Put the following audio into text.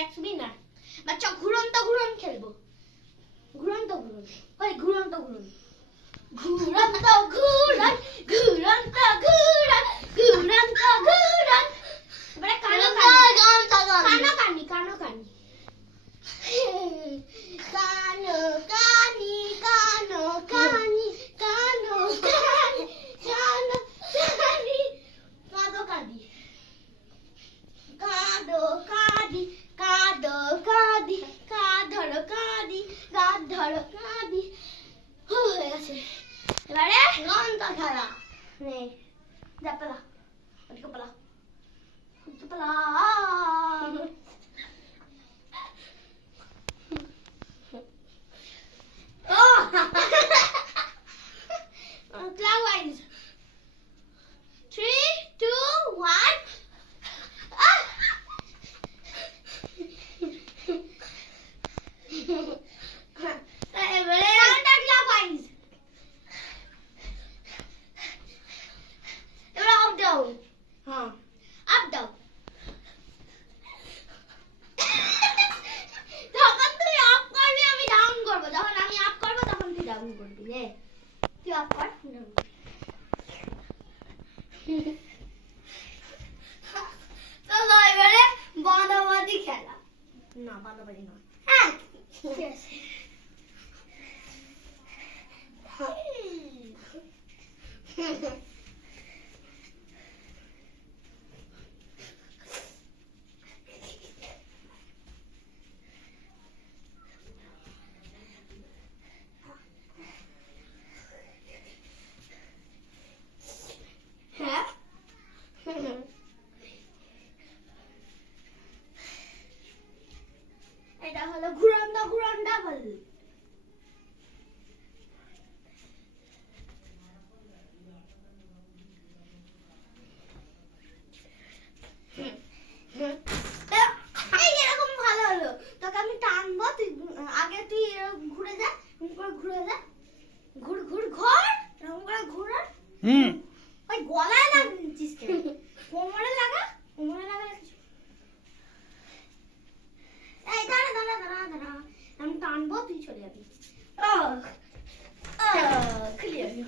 রাখবি না বাচ্চা ঘুরন্ত ঘুরন খেলবো ঘুরন্ত ঘুরন ওই ঘুরন্ত ঘুরন ঘুরন্ত ঘুরন ঘুরন্ত ঘুরন ঘুরন্ত ঘুরন এবারে কানো কানি কানো কানি কানো কানি কানো কানি কানো কানি কানো কানি কানো কানি কাদো কাদি কাদো কাদি কাধর কাদি গাধর কাদি হয়ে গেছে এবারে গন্ধ খেলা নে যা পালা ওদিকে পালা ওদিকে পালা clockwise 3 2 1 up down যখন তুই আপ করবি আমি ডাউন করব যখন আমি আপ করব তখন তুই ডাউন করবি নে তুই আপ কর চলো এবারে বাঁধাবাঁধি খেলা না বাঁধাবাঁধি নয় হ্যাঁ ঠিক আছে এটা হলো ঘুরন্দা ঘুরন্দা বল এই এরকম ভালো হলো তোকে আমি টানবো তুই আগে তুই ঘুরে যা ঘুরে যা ঘুর ঘুর ঘর এরকম করে ঘুর ওই গলায় লাগিয়েছিস কেন কোমরে লাগা এই দাঁড়া দাঁড়া দাঁড়া দাঁড়া আমি টানবো তুই চলে যাবি খুলে যাবি